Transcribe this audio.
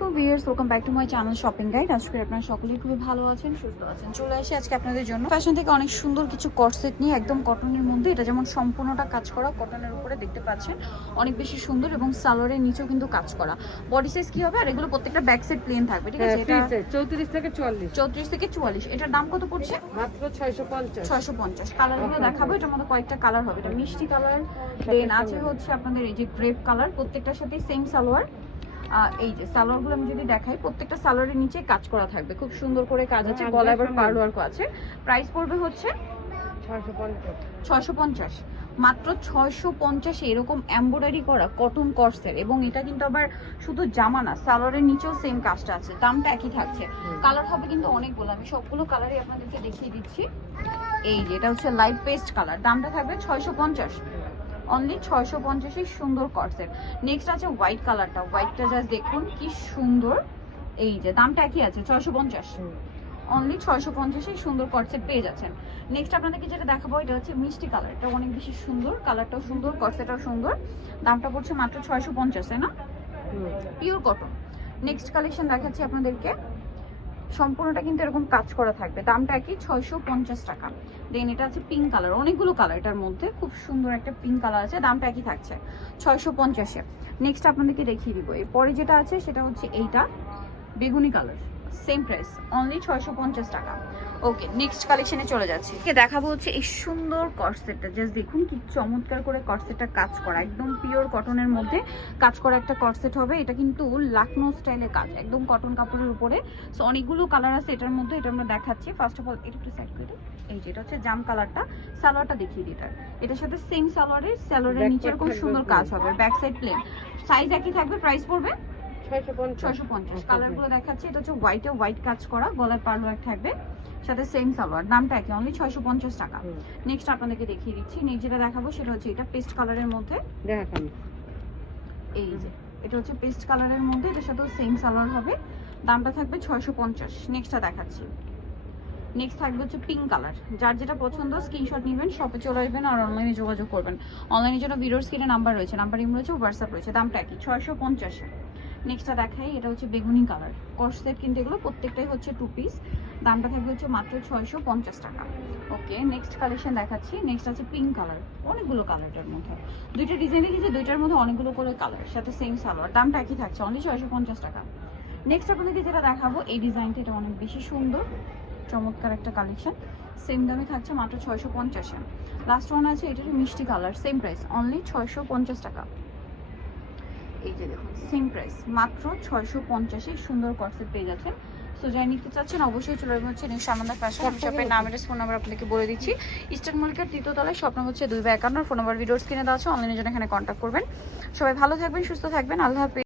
আলাইকুম viewers, welcome back to my channel shopping guide. আজকে আপনারা সকলেই খুবই ভালো আছেন, সুস্থ আছেন। চলে আসি আজকে আপনাদের জন্য ফ্যাশন থেকে অনেক সুন্দর কিছু কর্সেট নিয়ে, একদম কটনের মধ্যে। এটা যেমন সম্পূর্ণটা কাজ করা কটনের উপরে দেখতে পাচ্ছেন, অনেক বেশি সুন্দর, এবং সালোয়ারের নিচেও কিন্তু কাজ করা। বডি সাইজ কি হবে? আর এগুলো প্রত্যেকটা ব্যাক সাইড প্লেন থাকবে, ঠিক আছে? এটা 34 থেকে 44। 34 থেকে 44। এটার দাম কত পড়ছে? মাত্র 650। 650। কালারগুলো দেখাবো, এটার মধ্যে কয়েকটা কালার হবে। এটা মিষ্টি কালার, দেন আছে হচ্ছে আপনাদের এই যে গ্রেপ কালার। প্রত্যেকটার সাথে সেম সালোয়ার। এই যে সালোয়ারগুলো আমি যদি দেখাই, প্রত্যেকটা সালোয়ারের নিচে কাজ করা থাকবে, খুব সুন্দর করে কাজ আছে, গলায় আবার পার্ল ওয়ার্ক আছে। প্রাইস পড়বে হচ্ছে 650। মাত্র 650 এরকম এমব্রয়ডারি করা কটন কর্সের। এবং এটা কিন্তু আবার শুধু জামা না, সালোয়ারের নিচেও সেম কাজটা আছে। দামটা একই থাকছে। কালার হবে কিন্তু অনেকগুলো, আমি সবগুলো কালারই আপনাদেরকে দেখিয়ে দিচ্ছি। এই যে এটা হচ্ছে লাইট পেস্ট কালার, দামটা থাকবে 650। অনলি 650 সুন্দর কর্সেট। নেক্সট আছে হোয়াইট কালারটা, হোয়াইটটা জাস্ট দেখুন কি সুন্দর। এই যে দামটা একই আছে 650। অনলি 650 সুন্দর কর্সেট পেয়ে যাচ্ছেন। নেক্সট আপনাদেরকে যেটা দেখাবো, এটা হচ্ছে মিষ্টি কালার। এটা অনেক বেশি সুন্দর, কালারটাও সুন্দর, কর্সেটটাও সুন্দর। দামটা পড়ছে মাত্র 650, তাই না? Pure cotton. নেক্সট কালেকশন দেখাচ্ছি আপনাদেরকে, সম্পূর্ণটা কিন্তু এরকম কাজ করা থাকবে। দামটা কি? 650 টাকা। দেন এটা আছে পিঙ্ক কালার, অনেকগুলো কালার এটার মধ্যে, খুব সুন্দর একটা পিঙ্ক কালার আছে। দামটা একই থাকছে 650-এ। নেক্সট আপনাদেরকে দেখিয়ে দিব, এরপরে যেটা আছে সেটা হচ্ছে এইটা বেগুনি কালার, সেম প্রাইস, অনলি 650 টাকা। ওকে, নেক্সট কালেকশনে চলে যাচ্ছি। দেখাবো হচ্ছে এই সুন্দর কর্সেটটা, জাস্ট দেখুন কি চমৎকার করে কর্সেটটা কাজ করা, একদম পিওর কটনের মধ্যে কাজ করা একটা কর্সেট হবে। এটা কিন্তু লাকনো স্টাইলে কাজ, একদম কটন কাপড়ের উপরে। সো অনেকগুলো কালার আছে এটার মধ্যে, এটা আমরা দেখাচ্ছি। ফার্স্ট অফ অল এটা একটু সাইড করে, এই যে এটা হচ্ছে জাম কালারটা। সালোয়ারটা দেখিয়ে দিই, এটার সাথে সেম সালোয়ারের নিচে এরকম সুন্দর কাজ হবে, ব্যাক সাইড প্লেন, সাইজ একই থাকবে। প্রাইস পড়বে 650। কালারগুলো দেখাচ্ছে, এটা হচ্ছে হোয়াইট কাজ করা, গলায় পার্ল ওয়ার্ক থাকবে, সাথে সেম সালোয়ার। দামটা একই, অনলি 650 টাকা। নেক্সট আপনাদেরকে দেখিয়ে দিচ্ছি। নেক্সট যেটা দেখাবো সেটা হচ্ছে এটা পেস্ট কালারের মধ্যে। দেখান, এই যে এটা হচ্ছে পেস্ট কালারের মধ্যে, এটার সাথেও সেম সালোয়ার হবে। দামটা থাকবে 650। নেক্সটটা দেখাচ্ছি। নেক্সট থাকবে হচ্ছে পিঙ্ক কালার। যার যেটা পছন্দ স্ক্রিনশট নেবেন, শপে চলে আসবেন আর অনলাইনে যোগাযোগ করবেন। অনলাইনের জন্য ভিডিওর স্ক্রিনে নাম্বার রয়েছে, নাম্বার ইমো রয়েছে, হোয়াটসঅ্যাপ রয়েছে। দামটা একই, 650। নেক্সটটা দেখাই, এটা হচ্ছে বেগুনি কালার কর্সেট, কিন্তু এগুলো প্রত্যেকটাই হচ্ছে 2 পিস। দামটা থাকবে হচ্ছে মাত্র 650 টাকা। ওকে, নেক্সট কালেকশন দেখাচ্ছি। নেক্সট আছে পিঙ্ক কালার, অনেকগুলো কালারটার মধ্যে, দুইটা ডিজাইন দেখি যে দুইটার মধ্যে অনেকগুলো করে কালার, সাথে সেম সালোয়ার। দামটা একই থাকছে, অনলি 650 টাকা। নেক্সট আপনাদেরকে যেটা দেখাবো, এই ডিজাইনটা, এটা অনেক বেশি সুন্দর, চমৎকার একটা কালেকশন। সেম দামে থাকছে মাত্র 650-এ। লাস্ট ওয়ান আছে, এটা মিষ্টি কালার, সেম প্রাইস, অনলি 650 টাকা। এই যে দেখুন সেম প্রাইস, মাত্র 650-এ সুন্দর কর্সেট পেয়ে যাচ্ছেন। সো যাই নিতে চাচ্ছেন অবশ্যই চলে আসবেন হচ্ছে নিউ সামান্না ফ্যাশন শপের নাম, এড্রেস, ফোন নাম্বার আপনাদেরকে বলে দিচ্ছি। ইস্টার্ন মল্লিকার 3য় তলায়, শপ নাম্বার হচ্ছে 252। ফোন নাম্বার ভিডিওর স্ক্রিনে দেওয়া আছে, অনলাইনের জন্য এখানে কন্ট্যাক্ট করবেন। সবাই ভালো থাকবেন, সুস্থ থাকবেন, আল্লাহ হাফেজ।